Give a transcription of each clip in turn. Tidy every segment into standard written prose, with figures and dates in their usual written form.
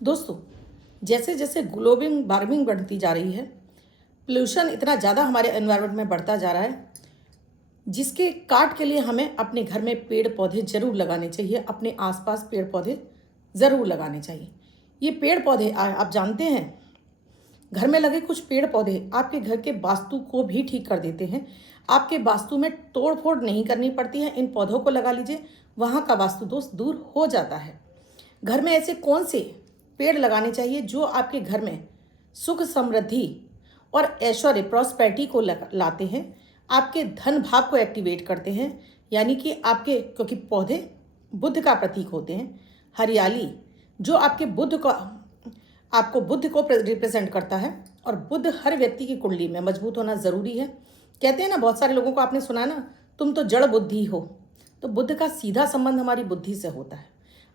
दोस्तों, जैसे जैसे ग्लोबल वार्मिंग बढ़ती जा रही है, पोल्यूशन इतना ज़्यादा हमारे एनवायरनमेंट में बढ़ता जा रहा है, जिसके काट के लिए हमें अपने घर में पेड़ पौधे ज़रूर लगाने चाहिए। अपने आसपास पेड़ पौधे ज़रूर लगाने चाहिए। ये पेड़ पौधे आप जानते हैं, घर में लगे कुछ पेड़ पौधे आपके घर के वास्तु को भी ठीक कर देते हैं। आपके वास्तु में तोड़ फोड़ नहीं करनी पड़ती है। इन पौधों को लगा लीजिए, वहाँ का वास्तु दोष दूर हो जाता है। घर में ऐसे कौन से पेड़ लगाने चाहिए जो आपके घर में सुख समृद्धि और ऐश्वर्य प्रॉस्पेरिटी को लाते हैं, आपके धन भाव को एक्टिवेट करते हैं। यानी कि आपके, क्योंकि पौधे बुद्ध का प्रतीक होते हैं, हरियाली जो आपके बुद्ध को, आपको बुद्ध को रिप्रेजेंट करता है। और बुद्ध हर व्यक्ति की कुंडली में मजबूत होना ज़रूरी है। कहते हैं ना, बहुत सारे लोगों को आपने सुना ना, तुम तो जड़ बुद्धि हो। तो बुद्ध का सीधा संबंध हमारी बुद्धि से होता है।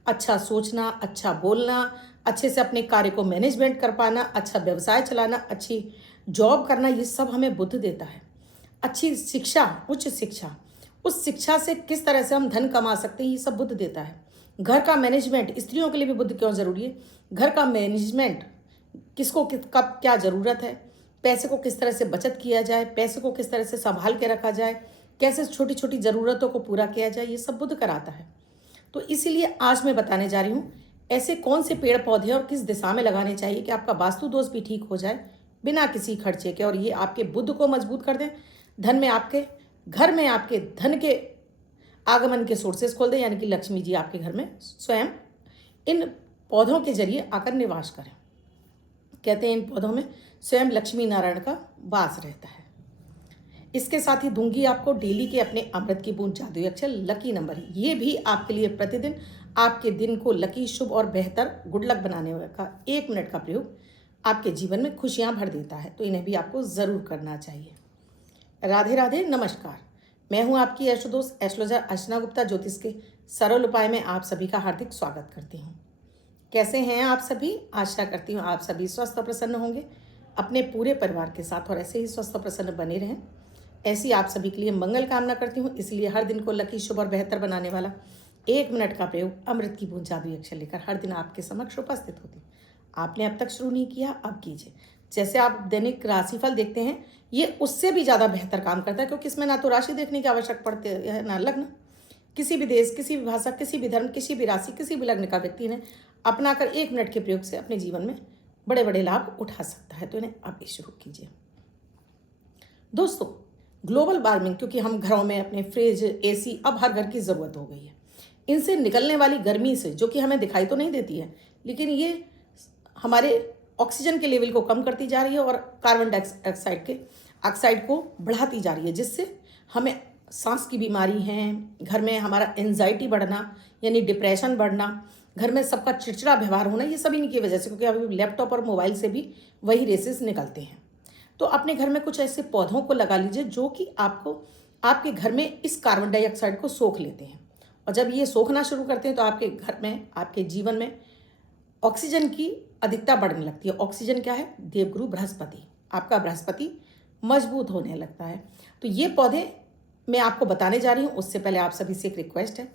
अच्छा सोचना, अच्छा बोलना, अच्छे से अपने कार्य को मैनेजमेंट कर पाना, अच्छा व्यवसाय चलाना, अच्छी जॉब करना, ये सब हमें बुद्ध देता है। अच्छी शिक्षा, उच्च शिक्षा, उस शिक्षा से किस तरह से हम धन कमा सकते हैं, ये सब बुद्ध देता है। घर का मैनेजमेंट, स्त्रियों के लिए भी बुद्ध क्यों ज़रूरी है? घर का मैनेजमेंट, किसको कब क्या ज़रूरत है, पैसे को किस तरह से बचत किया जाए, पैसे को किस तरह से संभाल के रखा जाए, कैसे छोटी छोटी ज़रूरतों को पूरा किया जाए, ये सब बुद्ध कराता है। तो इसीलिए आज मैं बताने जा रही हूँ ऐसे कौन से पेड़ पौधे और किस दिशा में लगाने चाहिए कि आपका वास्तु दोष भी ठीक हो जाए बिना किसी खर्चे के, और ये आपके बुद्ध को मजबूत कर दें, धन में, आपके घर में आपके धन के आगमन के सोर्सेस खोल दें। यानी कि लक्ष्मी जी आपके घर में स्वयं इन पौधों के जरिए आकर निवास करें। कहते हैं इन पौधों में स्वयं लक्ष्मी नारायण का वास रहता है। इसके साथ ही दूंगी आपको डेली के अपने अमृत की बूंद जादुई अक्षर लकी नंबर। ये भी आपके लिए प्रतिदिन आपके दिन को लकी, शुभ और बेहतर गुड लक बनाने का 1 मिनट का प्रयोग आपके जीवन में खुशियां भर देता है। तो इन्हें भी आपको ज़रूर करना चाहिए। राधे राधे, नमस्कार। मैं हूं आपकी एस्ट्रो दोस्त एस्ट्रोलॉजर अर्चना गुप्ता। ज्योतिष के सरल उपाय में आप सभी का हार्दिक स्वागत करती हूं। कैसे हैं आप सभी? आशा करती हूँ आप सभी स्वस्थ और प्रसन्न होंगे अपने पूरे परिवार के साथ, और ऐसे ही स्वस्थ और प्रसन्न बने रहें। ऐसी आप सभी के लिए मंगल कामना करती हूँ। इसलिए हर दिन को लकी, शुभ और बेहतर बनाने वाला 1 मिनट का प्रयोग अमृत की बूंद जादुई अक्षर लेकर हर दिन आपके समक्ष उपस्थित होती हूँ। आपने अब तक शुरू नहीं किया, अब कीजिए। जैसे आप दैनिक राशिफल देखते हैं, ये उससे भी ज़्यादा बेहतर काम करता है, क्योंकि इसमें ना तो राशि देखने की आवश्यक पड़ती है, ना लग्न। किसी भी देश, किसी भी भाषा, किसी भी धर्म, किसी भी राशि, किसी भी लग्न का व्यक्ति ने अपनाकर 1 मिनट के प्रयोग से अपने जीवन में बड़े बड़े लाभ उठा सकता है। तो इन्हें आप भी शुरू कीजिए। दोस्तों, ग्लोबल वार्मिंग, क्योंकि हम घरों में अपने फ्रिज, एसी अब हर घर की ज़रूरत हो गई है। इनसे निकलने वाली गर्मी से, जो कि हमें दिखाई तो नहीं देती है, लेकिन ये हमारे ऑक्सीजन के लेवल को कम करती जा रही है और कार्बन डाइऑक्साइड ऑक्साइड को बढ़ाती जा रही है, जिससे हमें सांस की बीमारी हैं, घर में हमारा एंजाइटी बढ़ना यानी डिप्रेशन बढ़ना, घर में सबका चिड़चिड़ा व्यवहार होना, ये सभी इनकी वजह से, क्योंकि अभी लैपटॉप और मोबाइल से भी वही रेसेस निकलते हैं। तो अपने घर में कुछ ऐसे पौधों को लगा लीजिए जो कि आपको, आपके घर में इस कार्बन डाइऑक्साइड को सोख लेते हैं। और जब ये सोखना शुरू करते हैं तो आपके घर में, आपके जीवन में ऑक्सीजन की अधिकता बढ़ने लगती है। ऑक्सीजन क्या है? देवगुरु बृहस्पति। आपका बृहस्पति मजबूत होने लगता है। तो ये पौधे मैं आपको बताने जा रही हूँ। उससे पहले आप सभी से एक रिक्वेस्ट है,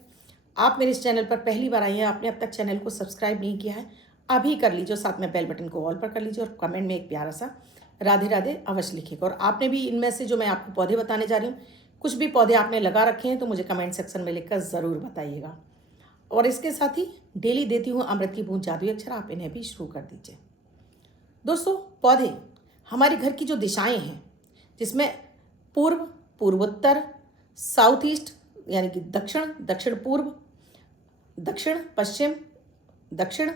आप मेरे इस चैनल पर पहली बार आई हैं, आपने अब तक चैनल को सब्सक्राइब नहीं किया है, अभी कर लीजिए। साथ में बेल बटन को ऑल पर कर लीजिए और कमेंट में एक प्यारा सा राधे राधे अवश्य लिखिएगा। और आपने भी इनमें से जो मैं आपको पौधे बताने जा रही हूँ, कुछ भी पौधे आपने लगा रखे हैं तो मुझे कमेंट सेक्शन में लिखकर ज़रूर बताइएगा। और इसके साथ ही डेली देती हूँ अमृत की बूंद जादुई अक्षर, आप इन्हें भी शुरू कर दीजिए। दोस्तों, पौधे हमारे घर की जो दिशाएं हैं, जिसमें पूर्व, पूर्वोत्तर, साउथ ईस्ट यानी कि दक्षिण, दक्षिण पूर्व, दक्षिण पश्चिम, दक्षिण,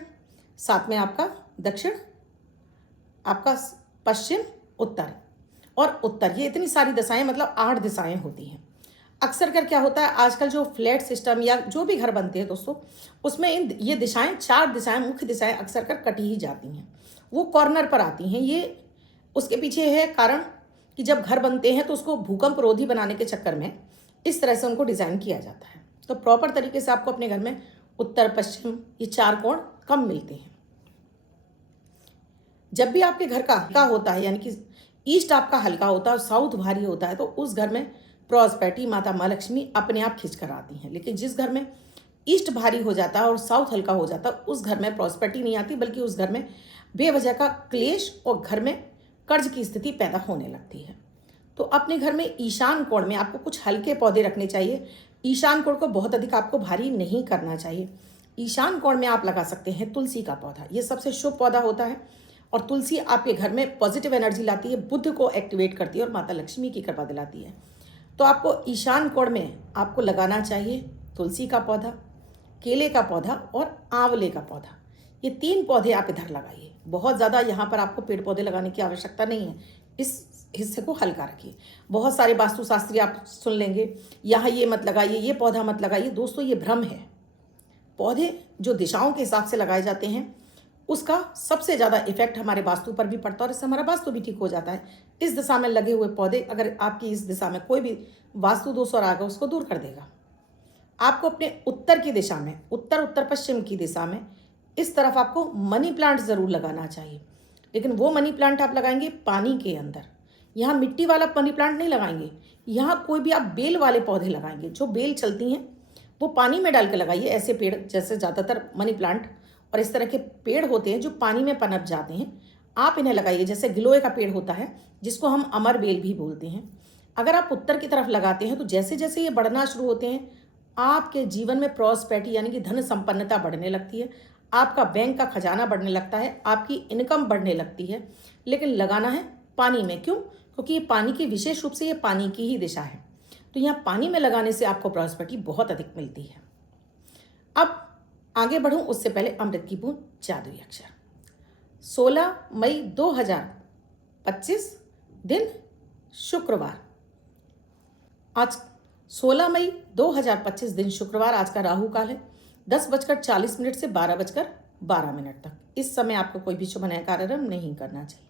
साथ में आपका दक्षिण, आपका पश्चिम, उत्तर और उत्तर, ये इतनी सारी दिशाएं, मतलब 8 दिशाएं होती हैं। अक्सर कर क्या होता है, आजकल जो फ्लैट सिस्टम या जो भी घर बनते हैं दोस्तों, उसमें ये दिशाएं, 4 दिशाएं, मुख्य दिशाएं अक्सर कर कटी ही जाती हैं, वो कॉर्नर पर आती हैं। ये उसके पीछे है कारण कि जब घर बनते हैं तो उसको भूकंप रोधी बनाने के चक्कर में इस तरह से उनको डिज़ाइन किया जाता है। तो प्रॉपर तरीके से आपको अपने घर में उत्तर, पश्चिम, ये 4 कोण कम मिलते हैं। जब भी आपके घर का हल्का होता है, यानी कि ईस्ट आपका हल्का होता है और साउथ भारी होता है, तो उस घर में प्रॉस्पेरिटी, माता माँ लक्ष्मी अपने आप खिंच कर आती हैं। लेकिन जिस घर में ईस्ट भारी हो जाता है और साउथ हल्का हो जाता है, उस घर में प्रॉस्पेरिटी नहीं आती, बल्कि उस घर में बेवजह का क्लेश और घर में कर्ज की स्थिति पैदा होने लगती है। तो अपने घर में ईशान कोण में आपको कुछ हल्के पौधे रखने चाहिए। ईशान कोण को बहुत अधिक आपको भारी नहीं करना चाहिए। ईशान कोण में आप लगा सकते हैं तुलसी का पौधा, ये सबसे शुभ पौधा होता है। और तुलसी आपके घर में पॉजिटिव एनर्जी लाती है, बुद्ध को एक्टिवेट करती है और माता लक्ष्मी की कृपा दिलाती है। तो आपको ईशान कोण में आपको लगाना चाहिए तुलसी का पौधा, केले का पौधा और आंवले का पौधा। ये 3 पौधे आप इधर लगाइए। बहुत ज़्यादा यहाँ पर आपको पेड़ पौधे लगाने की आवश्यकता नहीं है, इस हिस्से को हल्का रखिए। बहुत सारे वास्तुशास्त्री आप सुन लेंगे, यहाँ ये मत लगाइए, ये पौधा मत लगाइए। दोस्तों, ये भ्रम है। पौधे जो दिशाओं के हिसाब से लगाए जाते हैं, उसका सबसे ज़्यादा इफेक्ट हमारे वास्तु पर भी पड़ता है और इससे हमारा वास्तु भी ठीक हो जाता है। इस दिशा में लगे हुए पौधे, अगर आपकी इस दिशा में कोई भी वास्तु दोष और आगे, उसको दूर कर देगा। आपको अपने उत्तर की दिशा में, उत्तर उत्तर पश्चिम की दिशा में, इस तरफ आपको मनी प्लांट ज़रूर लगाना चाहिए। लेकिन वो मनी प्लांट आप लगाएंगे पानी के अंदर। यहाँ मिट्टी वाला मनी प्लांट नहीं लगाएंगे। यहाँ कोई भी आप बेल वाले पौधे लगाएंगे, जो बेल चलती हैं वो पानी में डाल के लगाइए। ऐसे पेड़, जैसे ज़्यादातर मनी प्लांट और इस तरह के पेड़ होते हैं जो पानी में पनप जाते हैं, आप इन्हें लगाइए। जैसे गिलोय का पेड़ होता है, जिसको हम अमर बेल भी बोलते हैं। अगर आप उत्तर की तरफ लगाते हैं तो जैसे जैसे ये बढ़ना शुरू होते हैं, आपके जीवन में प्रॉस्पेरिटी यानी कि धन संपन्नता बढ़ने लगती है, आपका बैंक का खजाना बढ़ने लगता है, आपकी इनकम बढ़ने लगती है। लेकिन लगाना है पानी में। क्यों? क्योंकि ये पानी की, विशेष रूप से ये पानी की ही दिशा है। तो यहाँ पानी में लगाने से आपको प्रॉस्पेरिटी बहुत अधिक मिलती है। अब आगे बढ़ूँ उससे पहले अमृत की बूंद जादुई अक्षर। 16 मई 2025 दिन शुक्रवार। आज 16 मई 2025 दिन शुक्रवार, आज का राहु काल है 10:40 से 12:12 तक। इस समय आपको कोई भी शुभ नया कार्यारंभ नहीं करना चाहिए।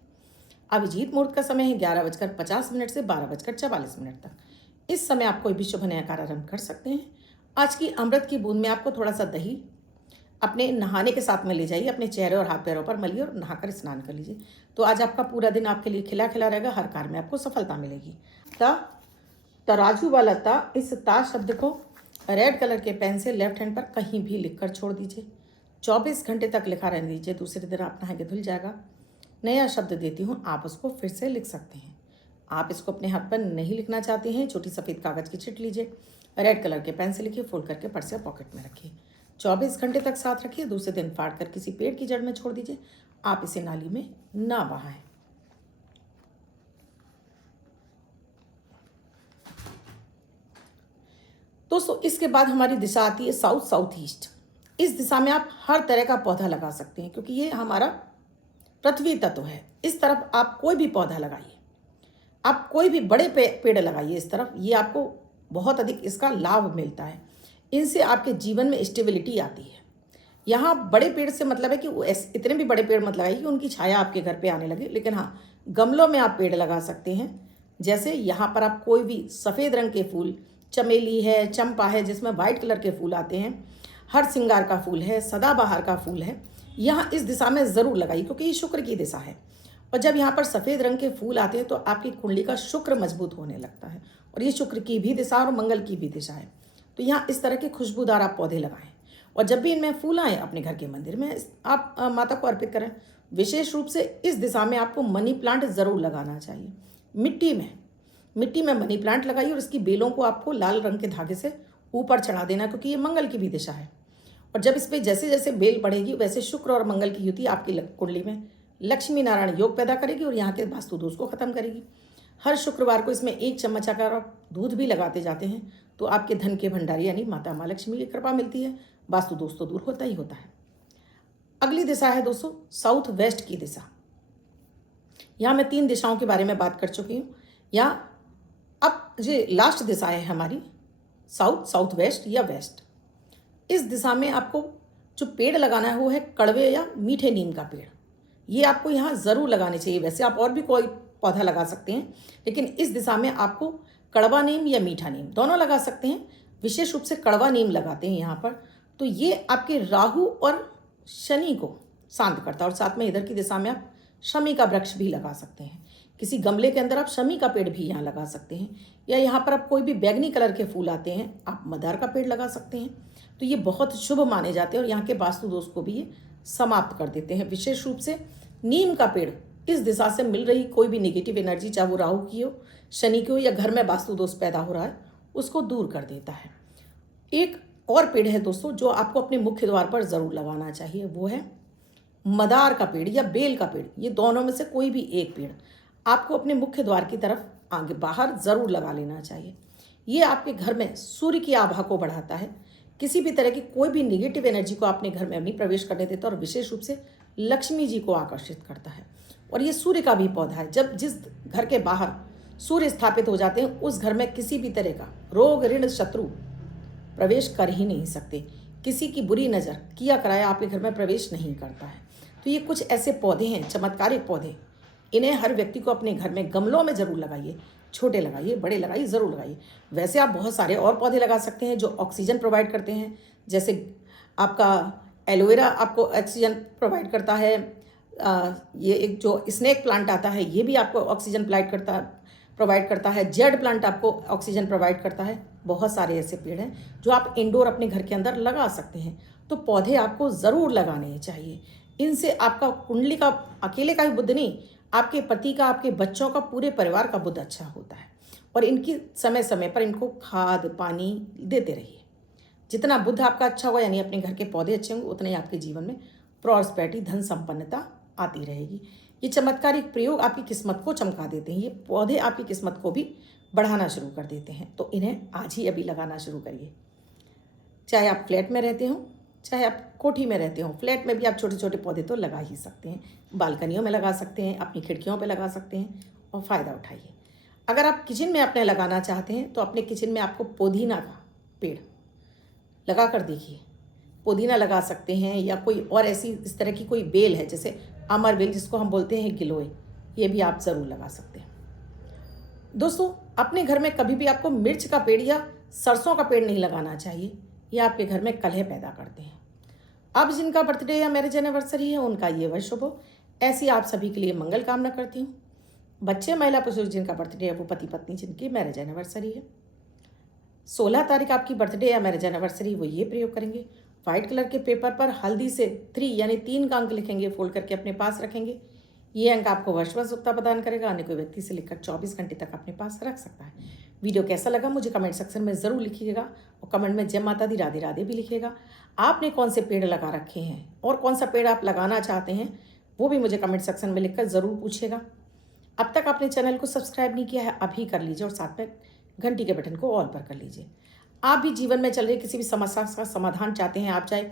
अभिजीत मुहूर्त का समय है 11:50 से 12:44 तक। इस समय आप कोई भी शुभ नया कार्यारंभ कर सकते हैं। आज की अमृत की बूंद में आपको थोड़ा सा दही अपने नहाने के साथ में ले जाइए, अपने चेहरे और हाथ पैरों पर मलिए और नहाकर स्नान कर लीजिए। तो आज आपका पूरा दिन आपके लिए खिला खिला रहेगा, हर कार्य में आपको सफलता मिलेगी। तराजू वाला ता, इस ता शब्द को रेड कलर के पेन से लेफ्ट हैंड पर कहीं भी लिखकर छोड़ दीजिए। 24 घंटे तक लिखा रहने दीजिए। दूसरे दिन आप नहाएंगे धुल जाएगा। नया शब्द देती हूँ, आप उसको फिर से लिख सकते हैं। आप इसको अपने हाथ पर नहीं लिखना चाहते हैं, छोटी सफ़ेद कागज़ की चिट लीजिए, रेड कलर के पेन से लिखिए, फोल्ड करके पर्स या पॉकेट में रखिए। 24 घंटे तक साथ रखिए। दूसरे दिन फाड़ कर किसी पेड़ की जड़ में छोड़ दीजिए। आप इसे नाली में ना बहाएं। दोस्तों, इसके बाद हमारी दिशा आती है साउथ साउथ ईस्ट। इस दिशा में आप हर तरह का पौधा लगा सकते हैं, क्योंकि ये हमारा पृथ्वी तत्व है। इस तरफ आप कोई भी पौधा लगाइए, आप कोई भी बड़े पेड़ लगाइए इस तरफ, ये आपको बहुत अधिक इसका लाभ मिलता है। इनसे आपके जीवन में स्टेबिलिटी आती है। यहाँ बड़े पेड़ से मतलब है कि इतने भी बड़े पेड़ मत लगाइए कि उनकी छाया आपके घर पे आने लगे। लेकिन हाँ, गमलों में आप पेड़ लगा सकते हैं। जैसे यहाँ पर आप कोई भी सफ़ेद रंग के फूल, चमेली है, चंपा है जिसमें वाइट कलर के फूल आते हैं, हर सिंगार का फूल है, सदाबहार का फूल है, यहाँ इस दिशा में ज़रूर लगाइए, क्योंकि ये शुक्र की दिशा है। और जब यहाँ पर सफ़ेद रंग के फूल आते हैं तो आपकी कुंडली का शुक्र मजबूत होने लगता है। और ये शुक्र की भी दिशा और मंगल की भी दिशा है। तो यहाँ इस तरह के खुशबूदार आप पौधे लगाएं। और जब भी इनमें फूल आएँ, अपने घर के मंदिर में आप माता को अर्पित करें। विशेष रूप से इस दिशा में आपको मनी प्लांट ज़रूर लगाना चाहिए। मिट्टी में मनी प्लांट लगाइए और इसकी बेलों को आपको लाल रंग के धागे से ऊपर चढ़ा देना, क्योंकि ये मंगल की भी दिशा है। और जब इस पर जैसे जैसे बेल बढ़ेगी, वैसे शुक्र और मंगल की युति आपकी कुंडली में लक्ष्मी नारायण योग पैदा करेगी और यहाँ के वास्तु दोष को खत्म करेगी। हर शुक्रवार को इसमें 1 चम्मच अगर आप दूध भी लगाते जाते हैं तो आपके धन के भंडारी यानी माता माँ लक्ष्मी की कृपा मिलती है। वास्तु दोष तो दूर होता ही होता है। अगली दिशा है दोस्तों साउथ वेस्ट की दिशा। यहाँ मैं 3 दिशाओं के बारे में बात कर चुकी हूँ। यहाँ अब ये लास्ट दिशा है हमारी साउथ, साउथ वेस्ट या वेस्ट। इस दिशा में आपको जो पेड़ लगाना है वो है कड़वे या मीठे नीम का पेड़। ये आपको यहाँ ज़रूर लगाने चाहिए। वैसे आप और भी कोई पौधा लगा सकते हैं, लेकिन इस दिशा में आपको कड़वा नीम या मीठा नीम दोनों लगा सकते हैं। विशेष रूप से कड़वा नीम लगाते हैं यहाँ पर, तो ये आपके राहु और शनि को शांत करता है। और साथ में इधर की दिशा में आप शमी का वृक्ष भी लगा सकते हैं। किसी गमले के अंदर आप शमी का पेड़ भी यहाँ लगा सकते हैं। या यहाँ पर आप कोई भी बैगनी कलर के फूल आते हैं, आप मदार का पेड़ लगा सकते हैं। तो ये बहुत शुभ माने जाते हैं और यहाँ के वास्तु दोष को भी ये समाप्त कर देते हैं। विशेष रूप से नीम का पेड़ इस दिशा से मिल रही कोई भी नेगेटिव एनर्जी, चाहे वो राहु की हो, शनि की हो, या घर में वास्तु दोष पैदा हो रहा है, उसको दूर कर देता है। एक और पेड़ है दोस्तों जो आपको अपने मुख्य द्वार पर ज़रूर लगाना चाहिए, वो है मदार का पेड़ या बेल का पेड़। ये दोनों में से कोई भी एक पेड़ आपको अपने मुख्य द्वार की तरफ आगे बाहर ज़रूर लगा लेना चाहिए। ये आपके घर में सूर्य की आभा को बढ़ाता है, किसी भी तरह की कोई भी निगेटिव एनर्जी को अपने घर में नहीं प्रवेश करने देता और विशेष रूप से लक्ष्मी जी को आकर्षित करता है। और ये सूर्य का भी पौधा है। जब जिस घर के बाहर सूर्य स्थापित हो जाते हैं उस घर में किसी भी तरह का रोग, ऋण, शत्रु प्रवेश कर ही नहीं सकते। किसी की बुरी नज़र किया कराया आपके घर में प्रवेश नहीं करता है। तो ये कुछ ऐसे पौधे हैं, चमत्कारिक पौधे, इन्हें हर व्यक्ति को अपने घर में गमलों में ज़रूर लगाइए। छोटे लगाइए, बड़े लगाइए, ज़रूर लगाइए। वैसे आप बहुत सारे और पौधे लगा सकते हैं जो ऑक्सीजन प्रोवाइड करते हैं। जैसे आपका एलोवेरा आपको ऑक्सीजन प्रोवाइड करता है। ये एक जो स्नेक प्लांट आता है ये भी आपको ऑक्सीजन प्रोवाइड करता है। जेड प्लांट आपको ऑक्सीजन प्रोवाइड करता है। बहुत सारे ऐसे पेड़ हैं जो आप इंडोर अपने घर के अंदर लगा सकते हैं। तो पौधे आपको ज़रूर लगाने चाहिए। इनसे आपका कुंडली का अकेले का ही बुद्ध नहीं, आपके पति का, आपके बच्चों का, पूरे परिवार का बुद्ध अच्छा होता है। और इनकी समय समय पर इनको खाद पानी देते रहिए। जितना बुद्ध आपका अच्छा होगा, यानी अपने घर के पौधे अच्छे होंगे, उतने ही आपके जीवन में प्रॉस्पेरिटी, धन संपन्नता आती रहेगी। ये चमत्कारिक प्रयोग आपकी किस्मत को चमका देते हैं। ये पौधे आपकी किस्मत को भी बढ़ाना शुरू कर देते हैं। तो इन्हें आज ही अभी लगाना शुरू करिए। चाहे आप फ्लैट में रहते हो, चाहे आप कोठी में रहते हो, फ्लैट में भी आप छोटे छोटे पौधे तो लगा ही सकते हैं। बालकनियों में लगा सकते हैं, अपनी खिड़कियों पे लगा सकते हैं और फ़ायदा उठाइए। अगर आप किचन में अपने लगाना चाहते हैं तो अपने किचन में आपको पुदीना का पेड़ लगा कर देखिए। पुदीना लगा सकते हैं या कोई और ऐसी इस तरह की कोई बेल है, जैसे अमर बेल जिसको हम बोलते हैं गिलोय, ये भी आप ज़रूर लगा सकते हैं। दोस्तों, अपने घर में कभी भी आपको मिर्च का पेड़ या सरसों का पेड़ नहीं लगाना चाहिए। ये आपके घर में कलह पैदा करते हैं। अब जिनका बर्थडे या मैरिज एनिवर्सरी है उनका ये वर्ष शुभ हो, ऐसी आप सभी के लिए मंगल कामना करती हूँ। बच्चे, महिला, पुरुष जिनका बर्थडे है, वो पति पत्नी जिनकी मैरिज एनिवर्सरी है, 16 तारीख आपकी बर्थडे या मैरिज एनिवर्सरी, वो ये प्रयोग करेंगे। वाइट कलर के पेपर पर हल्दी से 3 यानी 3 का अंक लिखेंगे, फोल्ड करके अपने पास रखेंगे। ये अंक आपको वर्षभर सुखता प्रदान करेगा। अन्य कोई व्यक्ति से लेकर 24 घंटे तक अपने पास रख सकता है। वीडियो कैसा लगा मुझे कमेंट सेक्शन में ज़रूर लिखिएगा और कमेंट में जय माता दी, राधे राधे भी लिखिएगा। आपने कौन से पेड़ लगा रखे हैं और कौन सा पेड़ आप लगाना चाहते हैं वो भी मुझे कमेंट सेक्शन में लिखकर ज़रूर पूछिएगा। अब तक आपने चैनल को सब्सक्राइब नहीं किया है, अभी कर लीजिए और साथ में घंटी के बटन को ऑल पर कर लीजिए। आप भी जीवन में चल रही किसी भी समस्या का समाधान चाहते हैं, आप चाहे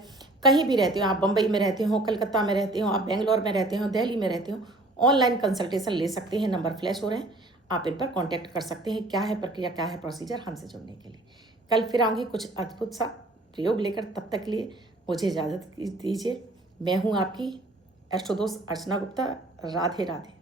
कहीं भी रहते हो, आप बम्बई में रहते हो, कलकत्ता में रहते हो, आप बेंगलोर में रहते हो, दिल्ली में रहते हो, ऑनलाइन कंसल्टेशन ले सकते हैं। नंबर फ्लैश हो रहे हैं, आप इन पर कांटेक्ट कर सकते हैं। क्या है प्रक्रिया, क्या है प्रोसीजर, हमसे जुड़ने के लिए। कल फिर आऊँगी कुछ अद्भुत सा प्रयोग लेकर। तब तक के लिए मुझे इजाज़त दीजिए। मैं हूँ आपकी एस्ट्रो दोस्त अर्चना गुप्ता। राधे राधे।